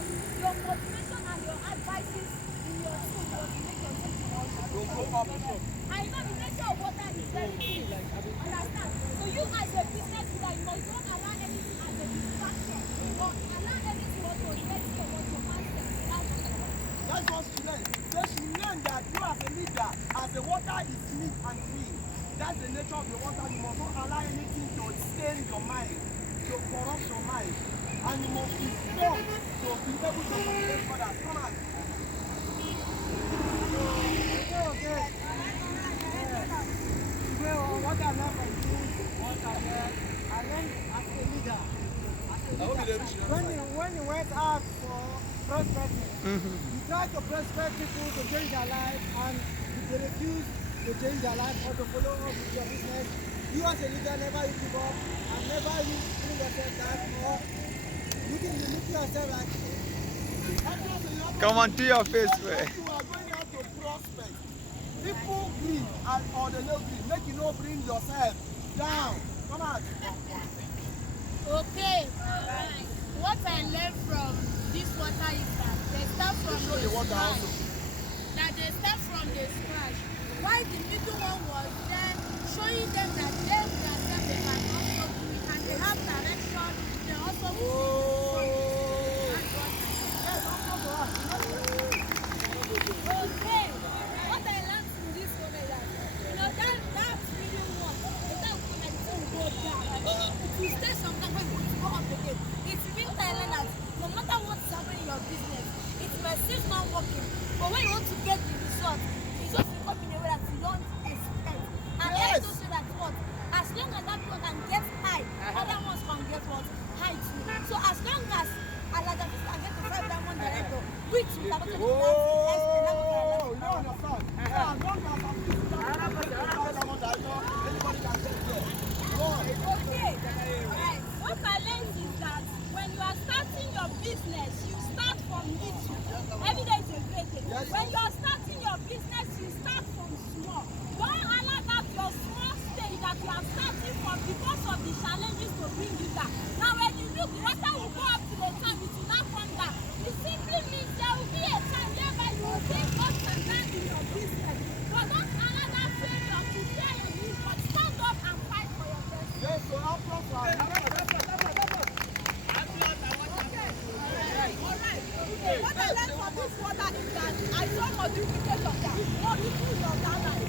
because your motivation and your advices in your school was to make yourself more successful. I know the nature of water is very clean. Understand? So you as a business leader, you must not allow anything as a distraction or allow anything to get you what your mindset. That's what she learned. So she learned that you as a leader, as the water is neat and clean, that's the nature of the water. You must not allow anything to stain your mind, to corrupt your mind. And you must be strong to be able to motivate others. Come on. Okay. What I learned from you, what I learned as a leader. When you went out for prospecting, you try to prospect people to change their life, and if they refuse to change their life or to follow up with your business, you as a leader never you give up and never you bring yourself down, or you can limit yourself like Come on to your face, man. you are going out to prospect. People green or they no green, make you no bring yourself down. Come on. Okay. What I learned from this water is that they start from the scratch. That they start from the scratch. Why the middle one was then showing them that they themselves they can also do it and they have direction. They also okay. What I learned from this one is that that middle one, the time when I didn't go down, it will stay sometimes when it go up again. It's real talent that no matter what's happening in your business, it may seem not working, but when you want to get the result, it's just to come in a way that you don't expect. And I also say that what, as long as that people can get high, other ones can get what? High too. So as long as Alaja can get the 5 diamond director, which we have to do that, you don't understand. As long as I'm anybody can get there. Okay. Right. What I learned is that when you are starting your business, you start from little. Every day is a great day. When you are starting your business, you start from small. Don't allow that your small stage that you are starting from because of the challenges to bring you down. Now when you look, the water will go up to the time it will not come down. It simply means there will be a time whereby you will take ups and downs in your business. But don't allow that failure to tear you, but stand up and fight for your destiny. Yes, so applause for her. Okay, what I learned from this water is that I saw multiplication there. More people of downline.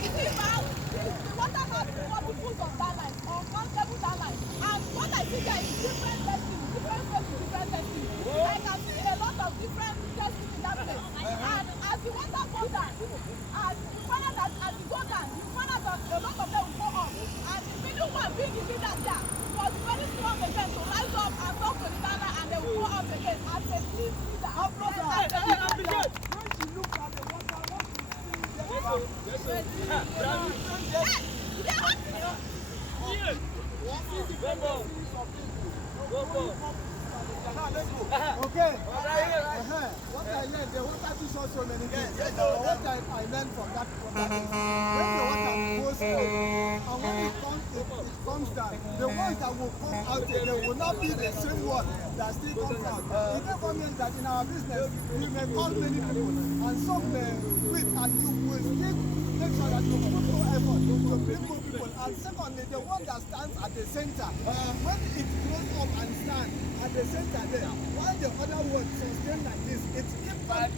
It is about the water has more people of downline, uncountable downline. And what I see there is different destiny, different faith, different destiny. I can see a lot of different destiny in that place. And as the water goes down, and you find out that as you go down, you find out that a lot of them will go up. And the middle one being the leader there was very strong again to rise up and talk to the downline, and they will go up again as a team leader. When she looked at the water, what she Okay. What I learned, the water teaches us so many things. What I learned from that water is when the water goes up and when it comes down, the ones that will come out again will not be the same one that still comes out. It therefore means that in our business, we may call many people and some may quit, and you will still make sure that you put no effort to bring good people. And secondly, the one that stands at the center, when it grows up and stands at the center there, while the other one sustain like this, it keeps on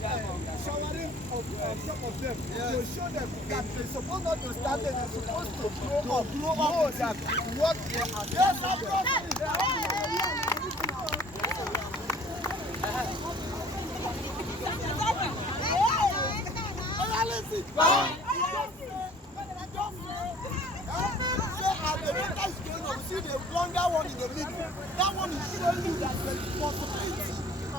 showering of some of them to show them that they're supposed not to stand there, they're supposed to grow up that what they are see the longer one in the middle. That one is showing you that there is possibility.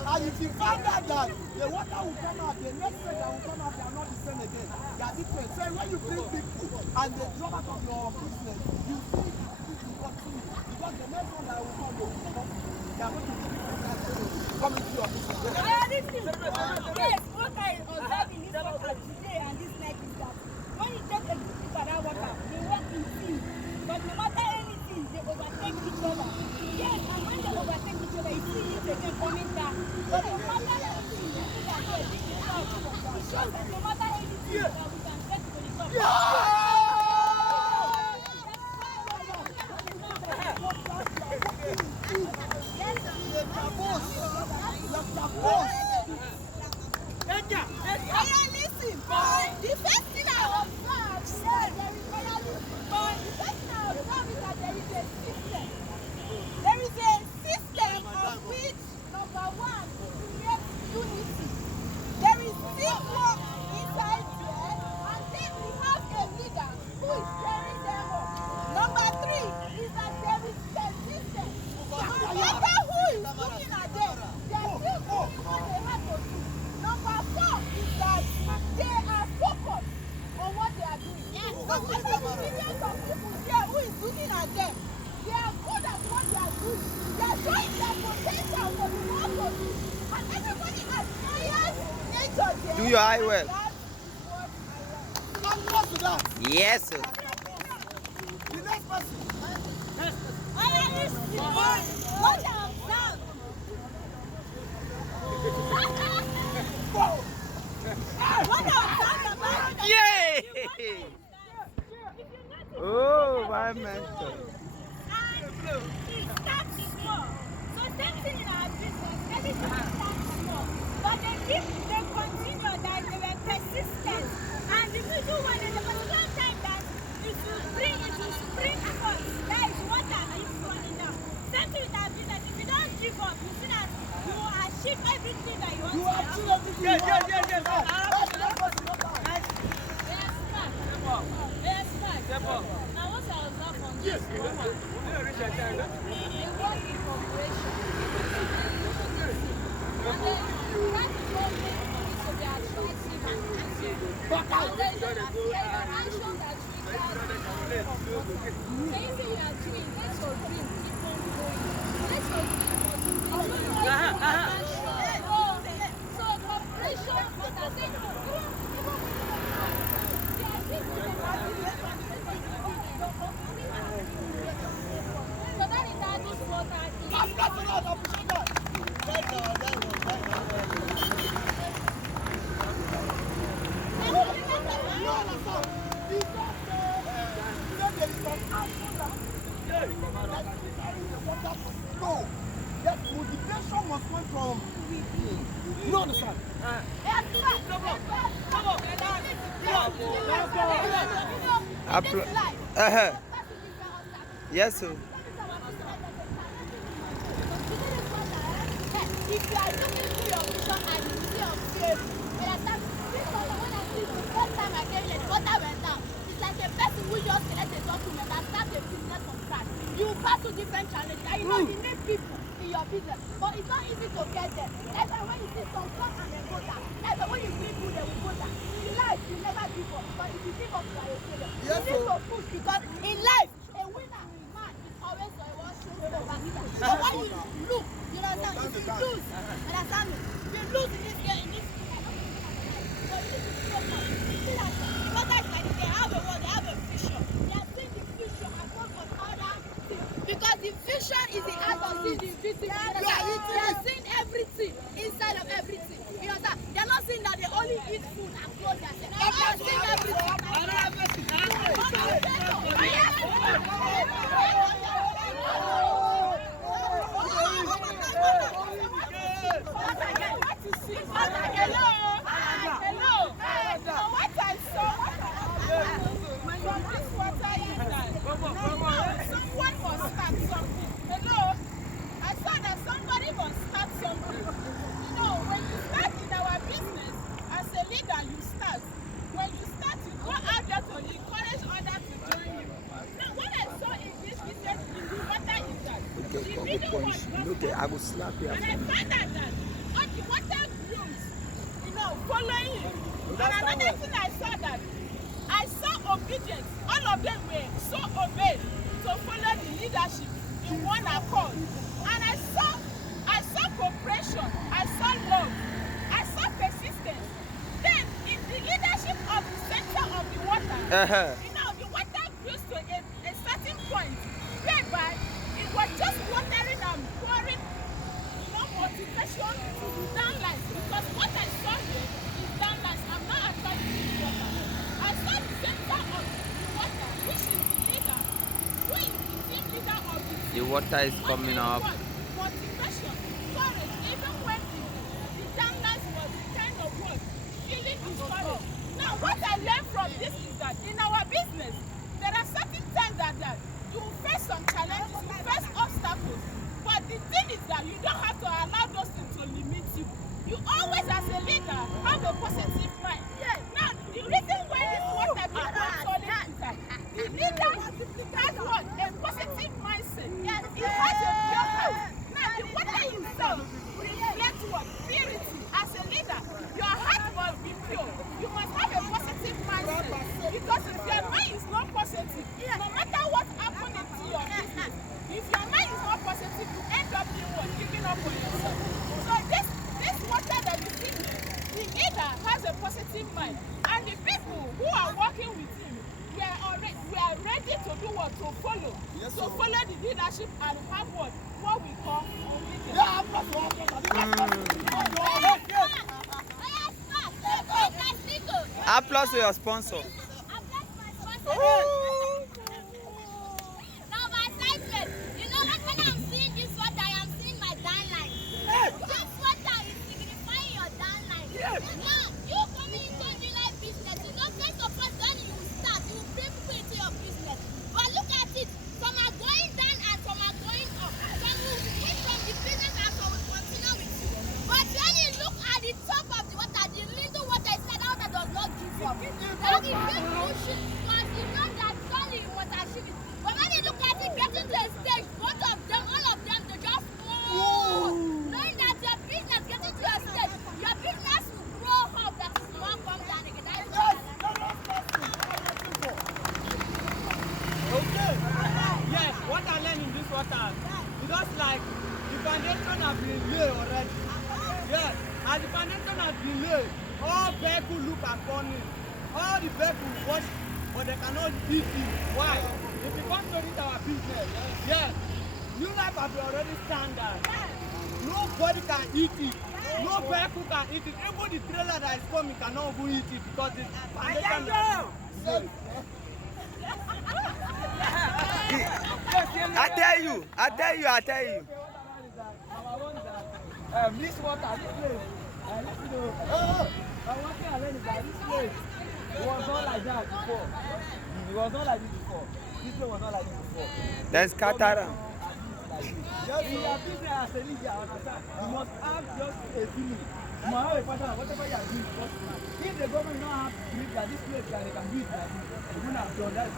And if you find out that the water will come out, the next day that will come out, they are not the same again. They are different. So when you bring people and they drop out of your business, you see people continue. Because the next one that will come, they will come. They are going to be people that come into your business. Yes, what I observe in this water today and this night is that when you take a group of that water, they work in team. But no matter anything, they overtake each other. Yes, and when they overtake each other, you see it again coming down. Listen, the first thing I observed is that there is a system. There is a system of which, number one, creates unity. There is teamwork inside there, and then we have a leader who is carrying them up. Number three is that there is persistence. No matter who is looking at them, they are still doing what they have to do. Number four is that they are focused on what they are doing. No matter the millions of people here who is looking at them, they are good at what they are doing. They are showing their potential for the work to do. And everybody admires nature there. Do your eye well. That is what I want. Come close to that. Yes, sir. The next person. What I observe. What I observe about Yay! Oh, my mentor. and it starts small. So same thing in our business, everything starts small. But they continue that they were persistent. And if you do one in a particular time that it will spring across. That is water and it's running down. Same thing with our business. If you don't give up, you see that you achieve everything that you want to achieve everything. Yes, Yes. now what I observe from this woman, in working cooperation, and then that is what makes it to be attractive and easy. And then there is an action that triggers anything you are doing, let your dream keep on going. Let your dream so cooperation, but I think so that is how this water is. No, that motivation must come from within. You don't understand? Yes, sir. If you are looking through your vision and you see your faith, when I see the first time I came here, the water went down. It's like a person who just select a document and start a business from scratch. You pass through different challenges and you know you need people in your business. But it's not easy to get there. That's why when you see some come and they go down. That's why when you see people, they will go down. In life, you never give up. But if you give up, you are a failure. You need to push because in life, a winner man is always a one show overseer. But when you look, you understand, if you lose, understand me? If you lose in this game, in this game, I don't think I'm alive. So you need to focus. You see that because that's like they have a word, they have a vision. They are seeing the future across from other things. Because the vision is the art of seeing the invisible. They are seeing everything inside of everything. You understand? They are not seeing that they only eat food and clothes themselves. They are seeing everything. Hello. So what I saw from this water is that someone must start something. Hello. I saw that somebody must start something. You know, when you start in our business, as a leader, you start. When you start, you go out there to encourage others to join you. Now, what I saw in this business in the water is that she really wants Okay, I will slap you. and I found out that all the water grooms, you know, following him. And another thing I saw obedience. All of them were so obeyed to follow the leadership in one accord. And I saw cooperation, I saw love, I saw persistence. Then in the leadership of the center of the water, you know, the water grew to a certain point whereby it was just watering and pouring, you know, motivation to the downlines. Because what I saw here is downlines. I'm not attracting the water. I saw the center of the water, which is the leader, who is the team leader of the team. water is coming up. Motivation, courage, even when the downlines was kind of what feeling discouraged. Now, what I learned from this is that in our business, there are certain times that you face some challenges, you face obstacles. But the thing is that you don't have to allow those things to limit you. You always, as a leader, have a positive mind. Yeah. Now, the reason why this water becomes solid is that the leader has what? A positive mindset. Yes. He has a pure heart. Now, the water you serve reflects what? Purity. As a leader, your heart must be pure. You must have a positive mindset. Because if your mind is not positive, no matter what happens to your business, if your mind is not positive, you end up doing what? Giving up on yourself. So this water that you see, the leader has a positive mind. And the people who are working with him, we are ready to do what? To follow. Yes, to follow the leadership and have what we call Applause to your sponsor. Now my excitement, you know what, when I'm seeing this water, I am seeing my downline. This water is signifying your downline. Now, you coming into a real life business, you know, first of all, then you start, you bring people into your business. But look at it, some are going down and some are going up. Some will quit from the business and some will continue with you. But when you look at the top of the water, the little water inside the water does not give up. Now the big pushing, because you know that surely you must achieve it. But when you look at it, getting to a stage, both of them, all of them, they just grow. Knowing that your business getting to a stage, your business will grow up, that is not come down again. That is Okay. Yes, what I learned in this water, because like the foundation has been laid already. Yes, as the foundation has been laid, all vehicles look upon it. All the vehicles watch, but they cannot eat it. Why? If you come to this our business, yes, new life has been already standard. Nobody can eat it. No vehicle can eat it. Even the trailer that is coming cannot even eat it because the foundation. I tell you. This water, this place, listen to one thing I learned is that this place was not like that before. It was not like this before. This place was not like this before. There's Catara. In your business as a leader, understand, you must have just a feeling. You must have a pattern, whatever you are doing, just if the government don't have to believe that this place that they can do it like this, they wouldn't have done that.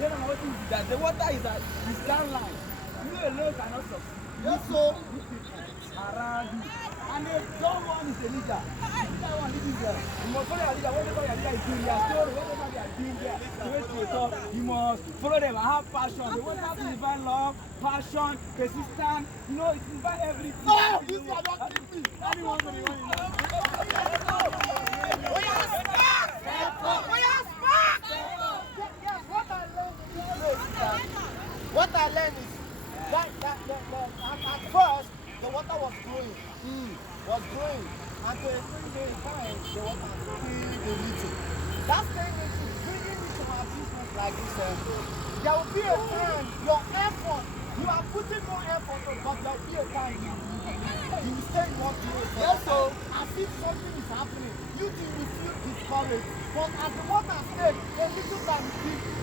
Then another thing is that the water is at the scan line. You alone cannot succeed. Yes, so Around you. And they don't want is a leader. They want leading there. You must follow your leader. Whatever your leader is doing, their story, whatever they are doing there, the way they talk, you must follow them and have passion. They want to invite love, passion, persistence. You know, it's invite everything. no, this is not keeping. Anyone for the one you know. We are spark. What I learned is that at first the water was growing, and to a certain day in time the water was still a little. That's saying it is bringing me to my business like this. There will be a time your effort, you are putting more effort, but there will be a time you say you want to do it. Also, as if something is happening, you will feel discouraged. But as the water stage, a little time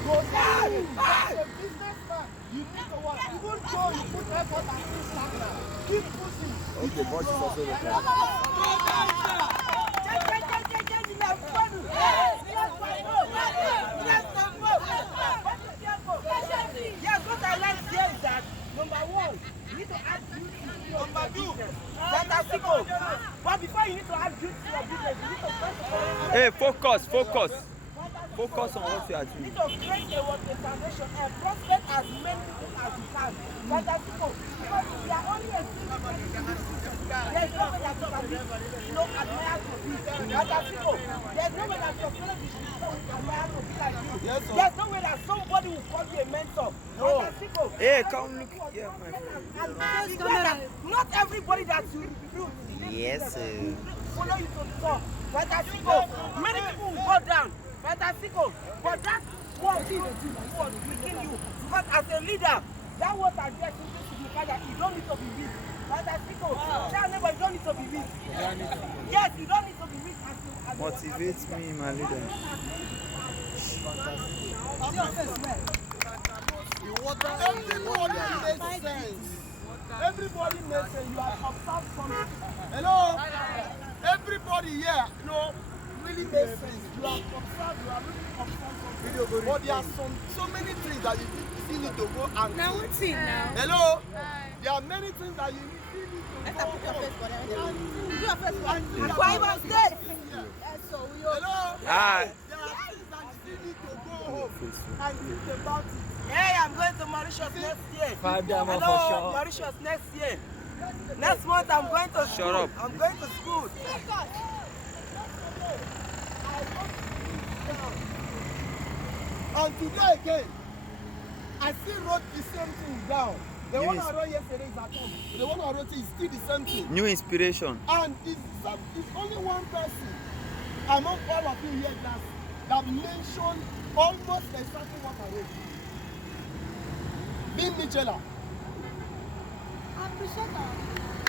goes down. As a businessman, you need to work. Even though you put effort and still stagnant, keep pushing. Okay, boss is also the Yes, what I like here is that number one, you need to add beauty to your business. Fantastic. But before you need to add beauty to your business, you need to first of all. Hey, focus. Focus on what you are You doing. need to create a foundation and prospect as many people as you can. Fantastic. Because if you are only a single person, there is no way that you can be, admire to be. Fantastic. There is no way that your fellow will admire to be like you. Yes, sir. There is no way that somebody will call you a mentor. Fantastic. Hey, come look here, my friend. Not everybody that you recruit Yes, sir. follow you to the top. Fantastic. Many people will go down. Fantastic. But that was within you. Because as a leader, that was addressing that you don't need to be weak. Like I speak of, tell neighbor you don't need to be weak. Yes, you don't need to be weak. Motivates me, my leader. The water, everybody makes sense. Everybody makes sense. You have observed something. Hello? Everybody here, really makes sense. You have observed, you are really observed something. But there are so many things that you still need to go and Now what's it now? hello? There are many things that you still need to Let's go put your face for them. and Do your face for them. and- Why was this? Yes, so we all. hello? Hi. There are things that you still need to go home and think about it. Hey, I'm going to Mauritius next year. Hello, Mauritius next year. Next month I'm going to school. Shut up. I'm going to school. And today again, I still wrote the same thing down. The one I wrote yesterday is at home. The one I wrote is still the same thing. New inspiration. And it's only one person among all of you here that mentioned almost exactly what I wrote. Being Michela. I appreciate that.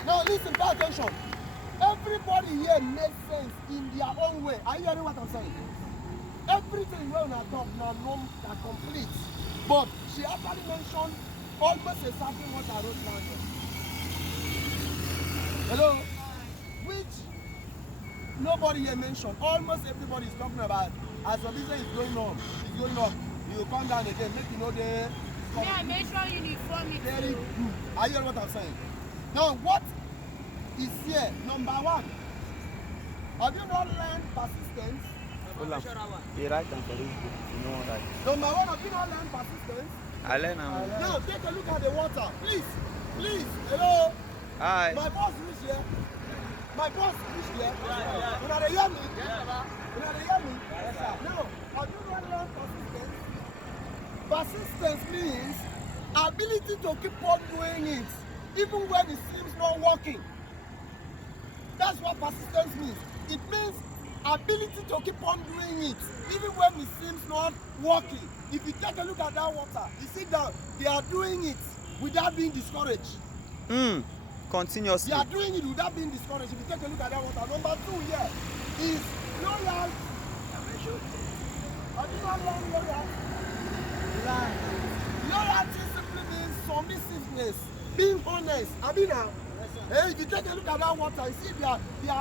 Now listen, pay attention. Everybody here makes sense in their own way. Are you hearing what I'm saying? Everything we're on top now are complete. But she actually mentioned almost exactly what I wrote down here. Hello? Which nobody here mentioned. Almost everybody is talking about as the business is going on. It's going up. You come down again, make you know the Me, I mention uniformity. very good. Are you hearing what I'm saying? Now what is here? Number one. Have you not learned persistence? Hold on. He write them for this book. You know what that is. Number one, have you not learned persistence? I learn now. Now take a look at the water. Please. Hello. Hi. My boss reach here. My boss reach here. Una dey hear me? Una dey hear me? Now, have you not learned persistence? Persistence means ability to keep on doing it even when it seems not working. That's what persistence means. It means ability to keep on doing it even when it seems not working. If you take a look at that water, you see that they are doing it without being discouraged. Continuously. They are doing it without being discouraged. If you take a look at that water. Number two here is loyalty. Have you not learned loyalty? Loyalty simply means submissiveness, being honest. Have you now? Hey, if you take a look at that water, you see they are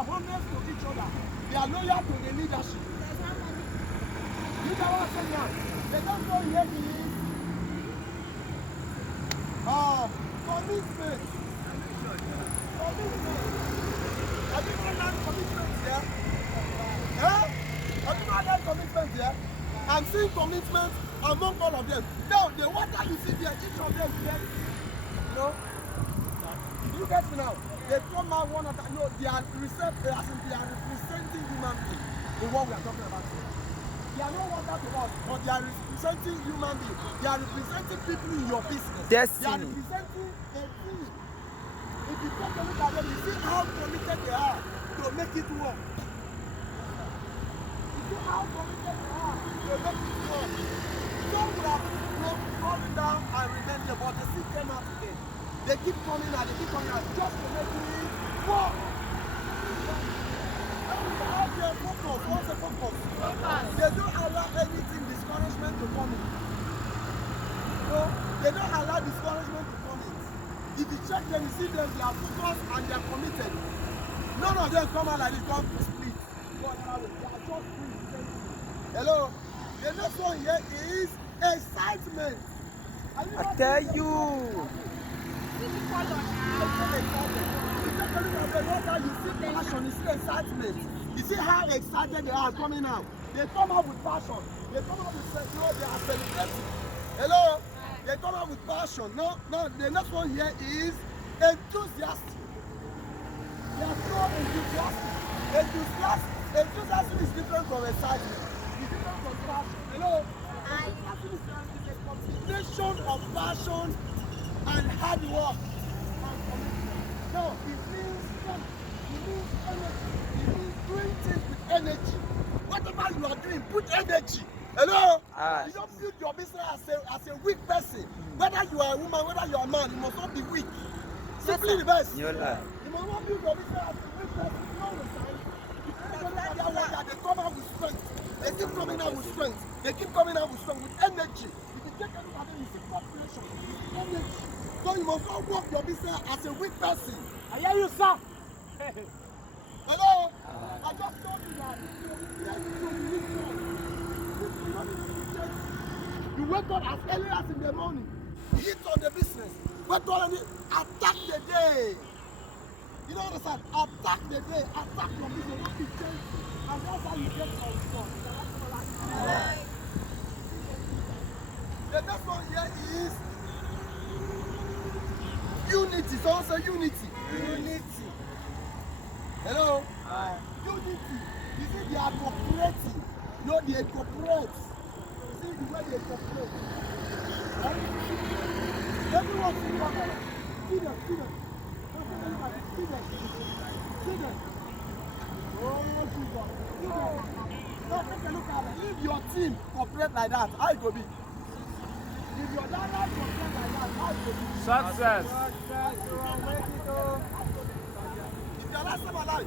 honest to each other. They are loyal to the leadership. You know what I'm saying now? They don't know here it is. Commitment. Commitment. Have you not learned commitment here? Huh? Have you not learned commitment here? I'm seeing commitment among all of them. Now, the water you see there, each of them gets, you get me now? They come out one of the, they are representing human beings in what we are talking about here. They are not water to us, but they are representing human beings. They are representing people in your business. Destiny. They are representing a team. If you take a look at them, you see how committed they are to make it work. You see how committed they are to make it work. Some would have fallen down and remained there, but they still came out again. They keep coming out, just to make it work. They focus, what's the focus? They don't allow anything, discouragement to come in. They don't allow discouragement to come in. If you check them, you see them, they are focused and they are committed. None of them come out like this, come to split. They are just doing the same thing. Hello? The next one here is excitement. I tell you. You see passion, you see excitement. You see how excited they are coming out. They come out with passion. They come out with they are celebrating. Hello? They come out with passion. No, the next one here is enthusiastic. They are so enthusiastic. Enthusiasm is different from excitement. It's different from passion. Hello? Enthusiasm is a combination of passion and hard work. No, it means energy. It means doing things with energy. Whatever you are doing, put energy. Hello? Ah. You don't build your business as a weak person. Whether you are a woman, whether you are a man, you must not be weak. Simply the best. Your life. You must not build your business as a big person. You know what they come out with strength. They keep coming out with strength. They keep coming out with strength, with energy. If you take a look at them, you see population, energy. So you must not work your business as a weak person. I hear you, sir. Hello? I just told you that if you get to the business, you wake up as early as in the morning, hit on the business, wake up and attack the day. You don't understand? Attack the day, attack your business, don't be gentle. And that's how you get your result. The next one here is unity. Someone say unity. Unity. Hello? Unity. You see, they are cooperating. No, they cooperate. See the way they cooperate. Right? Everyone see them. See them. See them. See them. See them. Oh, Jesus. See them. Now take a look at it. If your team cooperate like that, how it go be? If your downline cooperate like that, how it go be? Success. If your last time alive.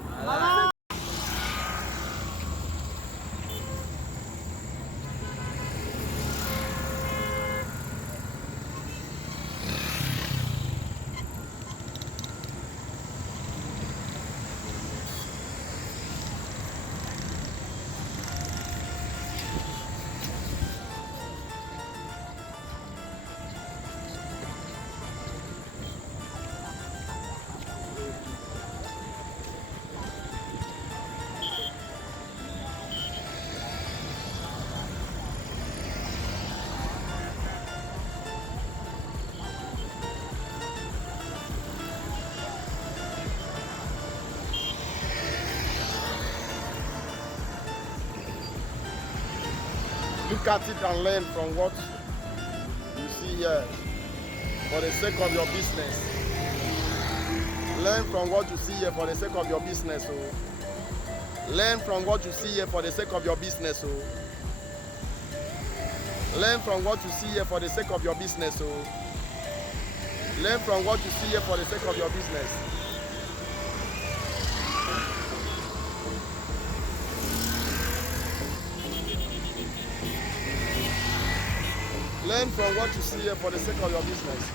Look at it and learn from what you see here for the sake of your business. Learn from what you see here for the sake of your business. Oh. Learn from what you see here for the sake of your business. Oh. Learn from what you see here for the sake of your business. Oh. Learn from what you see here for the sake of your business. Learn from what you see here for the sake of your business.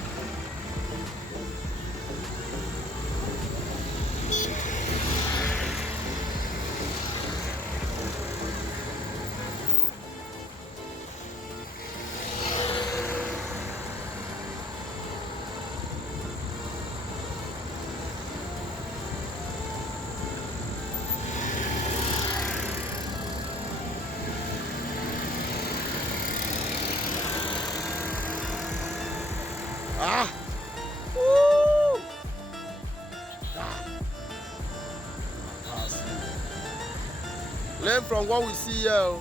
Ah! Woo! Ah. Learn from what we see here.